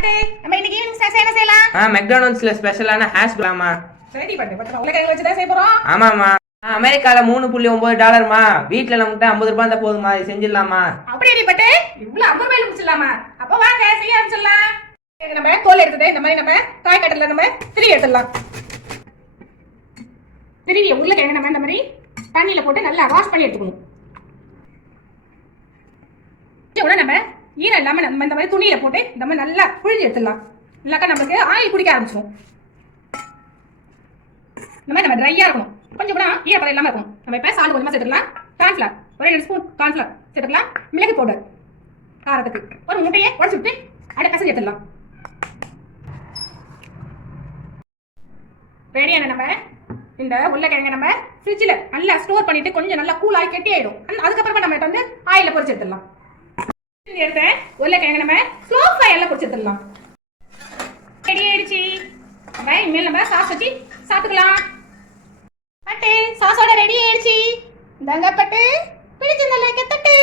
பட்டு நம்ம இன்னைக்கு ஈவினிங் ஸ்நாக்ஸ் என்ன செய்யலாம்? மெக்டானல்ட்ஸ்ல ஸ்பெஷலான ஹேஷ் பிராமா. ரெடி பட்டு உருளைக்கிழங்கு வச்சு தான் செய்ய போறோம். ஆமாமா. அமெரிக்கால $3.9 வீட்ல நமக்கு 50 ரூபாய் தான் போதுமா, இது செஞ்சிடலாமா? அப்படி ரெடி பட்டு இவ்வளவு 50 ரூபாயில முடிச்சிடலாமா? அப்ப வாங்க செய்ய ஆரம்பிச்சிடலாம். நம்ம தோல் எடுத்துட்டு இந்த மாதிரி நம்ம காய் கட்டல நம்ம திருவி எடுத்துடலாம். திருவி உருளைக்கிழங்கு நம்ம இந்த மாதிரி தண்ணியில போட்டு நல்லா வாஷ் பண்ணி எடுத்துக்கணும். கூட நம்ம ஈரம் இல்லாம நம்ம இந்த மாதிரி துணியில போட்டு இந்த மாதிரி நல்லா புழிஞ்சு எடுத்துடலாம். இல்லக்கா நமக்கு ஆயில் குடிக்க ஆரம்பிச்சிடும். இந்த மாதிரி நம்ம ட்ரையா இருக்கணும், கொஞ்சம் கூட ஈரப்பதம் இல்லாம இருக்கும். நம்ம இப்ப சால்ட் கொஞ்சமா சேர்த்துக்கலாம். கார்ன்ஃபிளவர் ஒரு 2 ஸ்பூன் கார்ன்ஃபிளவர் சேர்த்துக்கலாம். மிளகு பவுடர் காரத்துக்கு ஒரு முட்டையை உடைச்சு விட்டு அப்படியே பசங்க எடுத்துடலாம். ரெடியான நம்ம இந்த உருளைக்கிழங்க நம்ம ஃப்ரிட்ஜில் நல்லா ஸ்டோர் பண்ணிட்டு கொஞ்சம் நல்லா கூல் ஆகி கெட்டி ஆயிடும். அதுக்கப்புறமா நம்ம வந்து ஆயில பொரிச்சு எடுத்துடலாம். எடுத்த உருளைக்கிழங்கு நம்ம ஸ்லோ ஃப்ரைல பொரிச்சு எடுத்துடலாம். ரெடி ஆயிடுச்சு. இனிமேல் நம்ம சாஸ் வச்சு சாப்பிட்டுக்கலாம். பட்டு சாஸோட ரெடி ஆயிடுச்சு. இந்தாங்க பட்டு பிடிச்சிருந்த லைக் தட்டு.